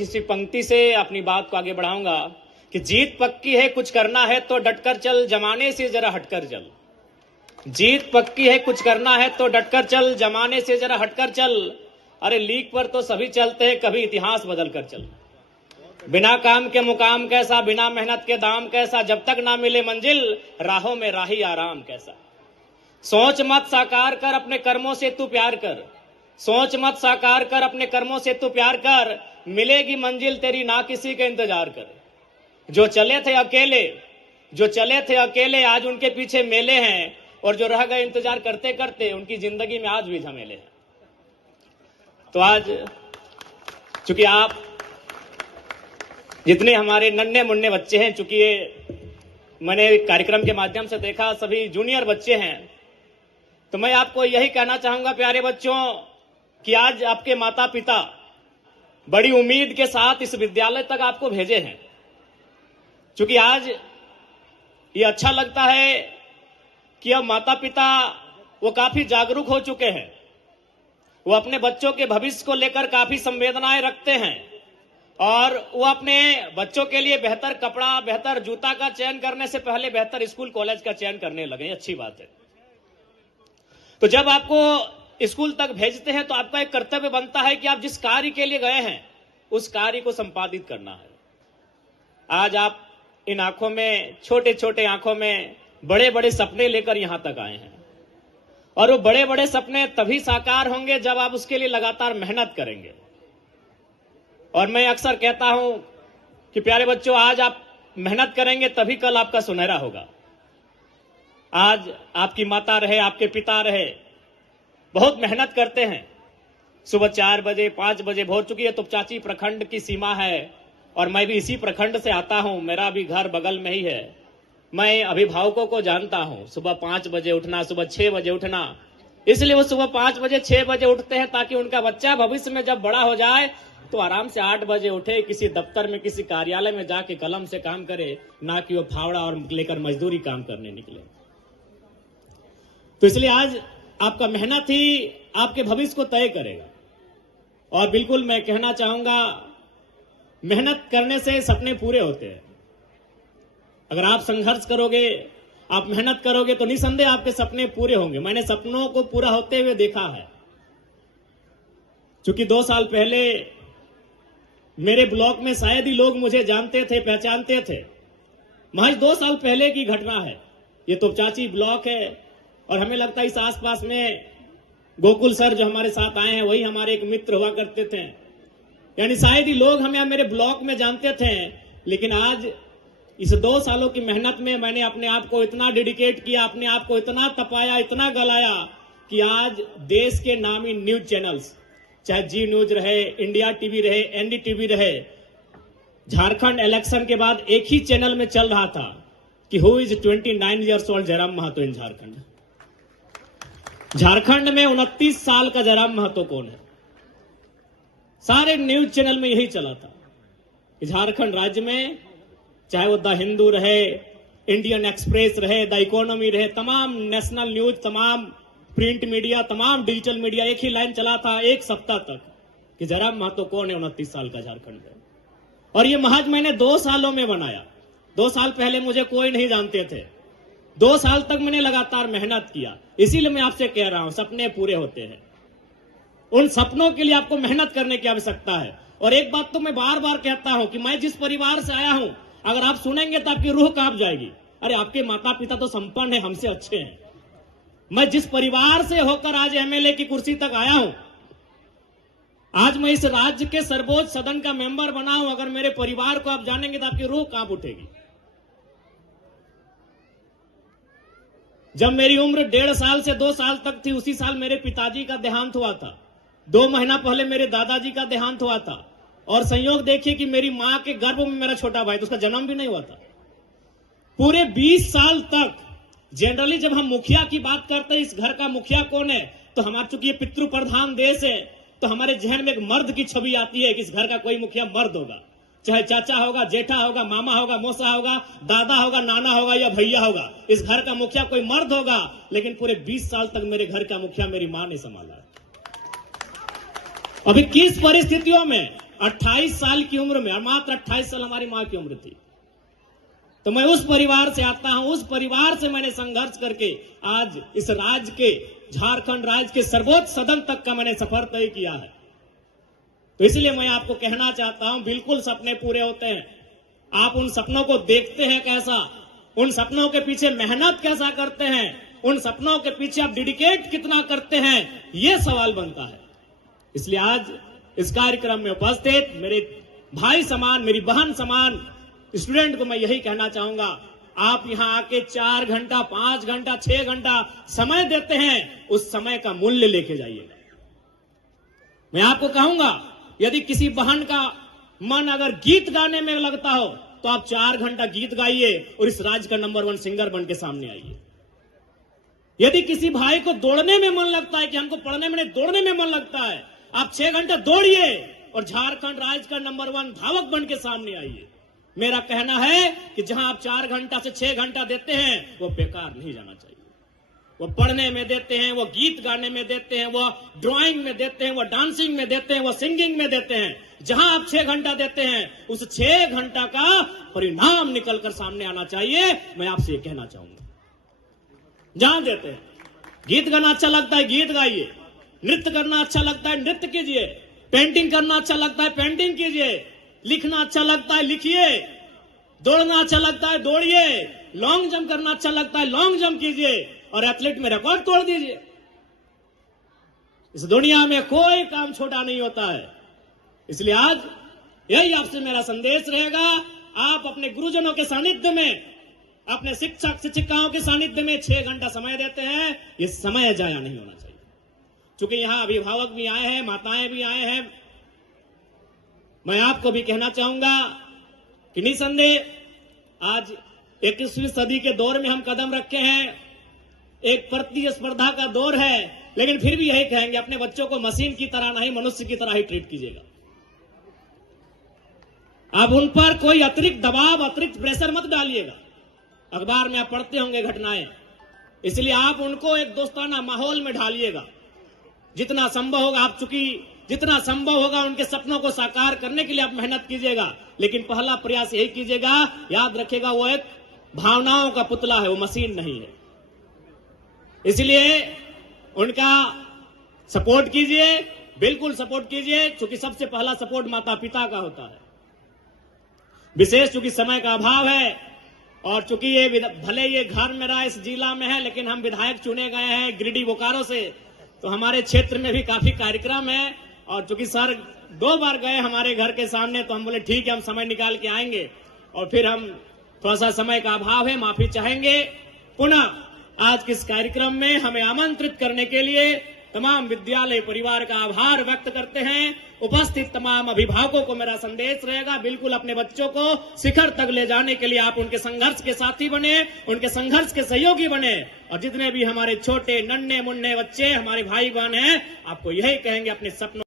किसी पंक्ति से अपनी बात को आगे बढ़ाऊंगा कि जीत पक्की है, कुछ करना है तो डटकर चल, जमाने से जरा हटकर चल। जीत पक्की है, कुछ करना है तो डटकर चल, जमाने से जरा हटकर चल। अरे लीक पर तो सभी चलते हैं, कभी इतिहास बदल कर चल। बिना काम के मुकाम कैसा, बिना मेहनत के दाम कैसा, जब तक ना मिले मंजिल राहों में राही आराम कैसा। सोच मत साकार कर, अपने कर्मों से तू प्यार कर। सोच मत साकार कर, अपने कर्मों से तू प्यार कर, मिलेगी मंजिल तेरी, ना किसी का इंतजार कर। जो चले थे अकेले, जो चले थे अकेले, आज उनके पीछे मेले हैं, और जो रह गए इंतजार करते करते, उनकी जिंदगी में आज भी झमेले हैं। तो आज चूंकि आप जितने हमारे नन्हे मुन्ने बच्चे हैं, चूंकि ये मैंने कार्यक्रम के माध्यम से देखा सभी जूनियर बच्चे हैं, तो मैं आपको यही कहना चाहूंगा प्यारे बच्चों कि आज आपके माता पिता बड़ी उम्मीद के साथ इस विद्यालय तक आपको भेजे हैं। चूंकि आज ये अच्छा लगता है कि अब माता पिता वो काफी जागरूक हो चुके हैं, वो अपने बच्चों के भविष्य को लेकर काफी संवेदनाएं रखते हैं, और वो अपने बच्चों के लिए बेहतर कपड़ा, बेहतर जूता का चयन करने से पहले बेहतर स्कूल कॉलेज का चयन करने लगे। अच्छी बात है। तो जब आपको स्कूल तक भेजते हैं तो आपका एक कर्तव्य बनता है कि आप जिस कार्य के लिए गए हैं उस कार्य को संपादित करना है। आज आप इन आंखों में, छोटे छोटे आंखों में बड़े बड़े सपने लेकर यहां तक आए हैं, और वो बड़े बड़े सपने तभी साकार होंगे जब आप उसके लिए लगातार मेहनत करेंगे। और मैं अक्सर कहता हूं कि प्यारे बच्चों, आज आप मेहनत करेंगे तभी कल आपका सुनहरा होगा। आज आपकी माता रहे, आपके पिता रहे, बहुत मेहनत करते हैं। सुबह 4 बजे 5 बजे भोर चुकी है, तो चाची प्रखंड की सीमा है, और मैं भी इसी प्रखंड से आता हूं, मेरा भी घर बगल में ही है। मैं अभिभावकों को जानता हूं, सुबह 5 बजे उठना, सुबह 6 बजे उठना। इसलिए वो सुबह 5 बजे 6 बजे उठते हैं ताकि उनका बच्चा भविष्य में जब बड़ा हो जाए तो आराम से 8 बजे उठे, किसी दफ्तर में, किसी कार्यालय में जाके कलम से काम करे, ना कि वो फावड़ा और लेकर मजदूरी काम करने निकले। तो इसलिए आज आपका मेहनत ही आपके भविष्य को तय करेगा। और बिल्कुल मैं कहना चाहूंगा, मेहनत करने से सपने पूरे होते हैं। अगर आप संघर्ष करोगे, आप मेहनत करोगे, तो निसंदेह आपके सपने पूरे होंगे। मैंने सपनों को पूरा होते हुए देखा है। चूंकि 2 साल पहले मेरे ब्लॉक में शायद ही लोग मुझे जानते थे, पहचानते थे। महज 2 साल पहले की घटना है। ये तोपचाची ब्लॉक है, और हमें लगता है इस आसपास में गोकुल सर जो हमारे साथ आए हैं वही हमारे एक मित्र हुआ करते थे। यानी शायद ही लोग हमें मेरे ब्लॉक में जानते थे। लेकिन आज इस 2 सालों की मेहनत में मैंने अपने आप को इतना डेडिकेट किया, अपने आप को इतना तपाया, इतना गलाया कि आज देश के नामी न्यूज चैनल्स, चाहे जी न्यूज रहे, इंडिया टीवी रहे, एनडीटीवी रहे, झारखंड इलेक्शन के बाद एक ही चैनल में चल रहा था कि who is 29 years old Jairam Mahato in Jharkhand. Jharkhand में 29 साल का जयराम महतो कौन है? सारे न्यूज चैनल में यही चला था। झारखंड राज्य में चाहे वो द हिंदू रहे, इंडियन एक्सप्रेस रहे, द इकोनॉमी रहे, तमाम नेशनल न्यूज, तमाम प्रिंट मीडिया, तमाम डिजिटल मीडिया एक ही लाइन चला था 1 सप्ताह तक कि जयराम महतो कौन है 29 साल का झारखंड में। और ये महज मैंने 2 सालों में बनाया। 2 साल पहले मुझे कोई नहीं जानते थे। 2 साल तक मैंने लगातार मेहनत किया। इसीलिए मैं आपसे कह रहा हूं, सपने पूरे होते हैं। उन सपनों के लिए आपको मेहनत करने की आवश्यकता है। और एक बात तो मैं बार बार कहता हूं कि मैं जिस परिवार से आया हूं, अगर आप सुनेंगे तो आपकी रूह कांप जाएगी। अरे आपके माता पिता तो संपन्न है, हमसे अच्छे हैं। मैं जिस परिवार से होकर आज एमएलए की कुर्सी तक आया हूं, आज मैं इस राज्य के सर्वोच्च सदन का मेंबर बना हूं, अगर मेरे परिवार को आप जानेंगे तो आपकी रूह कांप उठेगी। जब मेरी उम्र 1.5 साल से 2 साल तक थी, उसी साल मेरे पिताजी का देहांत हुआ था। 2 महीना पहले मेरे दादाजी का देहांत हुआ था। और संयोग देखिए कि मेरी मां के गर्भ में मेरा छोटा भाई, तो उसका जन्म भी नहीं हुआ था। पूरे 20 साल तक जनरली जब हम मुखिया की बात करते हैं, इस घर का मुखिया कौन है, तो हमारे चूंकि ये पितृ प्रधान देश है, तो हमारे जहन में एक मर्द की छवि आती है कि इस घर का कोई मुखिया मर्द होगा। चाहे चाचा होगा, जेठा होगा, मामा होगा, मौसा होगा, दादा होगा, नाना होगा या भैया होगा, इस घर का मुखिया कोई मर्द होगा। लेकिन पूरे 20 साल तक मेरे घर का मुखिया मेरी मां ने संभाला। अभी किस परिस्थितियों में 28 साल की उम्र में, और मात्र 28 साल हमारी मां की उम्र थी। तो मैं उस परिवार से आता हूं, उस परिवार से मैंने संघर्ष करके आज इस राज्य के, झारखंड राज्य के सर्वोच्च सदन तक का मैंने सफर तय किया है। तो इसलिए मैं आपको कहना चाहता हूं, बिल्कुल सपने पूरे होते हैं। आप उन सपनों को देखते हैं कैसा, उन सपनों के पीछे मेहनत कैसा करते हैं, उन सपनों के पीछे आप डेडिकेट कितना करते हैं, यह सवाल बनता है। इसलिए आज इस कार्यक्रम में उपस्थित मेरे भाई समान, मेरी बहन समान स्टूडेंट को मैं यही कहना चाहूंगा, आप यहां आके 4 घंटा, 5 घंटा, 6 घंटा समय देते हैं, उस समय का मूल्य लेके जाइएगा। मैं आपको कहूंगा, यदि किसी बहन का मन अगर गीत गाने में लगता हो तो आप 4 घंटा गीत गाइए और इस राज्य का नंबर 1 सिंगर बन के सामने आइए। यदि किसी भाई को दौड़ने में मन लगता है, कि हमको पढ़ने में नहीं दौड़ने में मन लगता है, आप 6 घंटा दौड़िए और झारखंड राज्य का नंबर 1 धावक बन के सामने आइए। मेरा कहना है कि जहां आप 4 घंटा से 6 घंटा देते हैं, वो बेकार नहीं जाना चाहिए। वो पढ़ने में देते हैं, वो गीत गाने में देते हैं, वो ड्राइंग में देते हैं, वो डांसिंग में देते हैं, वो सिंगिंग में देते हैं। जहां आप 6 घंटा देते हैं, उस 6 घंटा का परिणाम निकलकर सामने आना चाहिए। मैं आपसे ये कहना चाहूंगा, जहां देते हैं, गीत गाना अच्छा लगता है गीत गाइए, नृत्य करना अच्छा लगता है नृत्य कीजिए, पेंटिंग करना अच्छा लगता है पेंटिंग कीजिए, लिखना अच्छा लगता है लिखिए, दौड़ना अच्छा लगता है दौड़िए, लॉन्ग जंप करना अच्छा लगता है लॉन्ग जंप कीजिए और एथलीट में रिकॉर्ड तोड़ दीजिए। इस दुनिया में कोई काम छोटा नहीं होता है। इसलिए आज यही आपसे मेरा संदेश रहेगा, आप अपने गुरुजनों के सानिध्य में, अपने शिक्षक शिक्षिकाओं के सानिध्य में 6 घंटा समय देते हैं, ये समय जाया नहीं होना चाहिए। क्योंकि यहां अभिभावक भी आए हैं, माताएं भी आए हैं। मैं आपको भी कहना चाहूंगा कि निसंदेह आज 21वीं सदी के दौर में हम कदम रखे हैं, एक प्रतिस्पर्धा का दौर है, लेकिन फिर भी यही कहेंगे, अपने बच्चों को मशीन की तरह नहीं मनुष्य की तरह ही ट्रीट कीजिएगा। आप उन पर कोई अतिरिक्त दबाव, अतिरिक्त प्रेशर मत डालिएगा। अखबार में आप पढ़ते होंगे घटनाएं, इसलिए आप उनको एक दोस्ताना माहौल में ढालिएगा। जितना संभव होगा, आप चूंकि जितना संभव होगा उनके सपनों को साकार करने के लिए आप मेहनत कीजिएगा, लेकिन पहला प्रयास यही कीजिएगा, याद रखिएगा वो एक भावनाओं का पुतला है, वो मशीन नहीं है। इसलिए उनका सपोर्ट कीजिए, बिल्कुल सपोर्ट कीजिए, क्योंकि सबसे पहला सपोर्ट माता पिता का होता है। विशेष चूंकि समय का अभाव है और चूंकि ये भले ये घर मेरा इस जिला में है, लेकिन हम विधायक चुने गए हैं गिरिडीह बोकारो से, तो हमारे क्षेत्र में भी काफी कार्यक्रम है। और चूंकि सर 2 बार गए हमारे घर के सामने, तो हम बोले ठीक है, हम समय निकाल के आएंगे। और फिर हम थोड़ा सा समय का अभाव है, माफी चाहेंगे। पुनः आज के इस कार्यक्रम में हमें आमंत्रित करने के लिए तमाम विद्यालय परिवार का आभार व्यक्त करते हैं। उपस्थित तमाम अभिभावकों को मेरा संदेश रहेगा, बिल्कुल अपने बच्चों को शिखर तक ले जाने के लिए आप उनके संघर्ष के साथी बने, उनके संघर्ष के सहयोगी बने। और जितने भी हमारे छोटे नन्हे मुन्ने बच्चे, हमारे भाई बहन हैं, आपको यही कहेंगे, अपने सपनों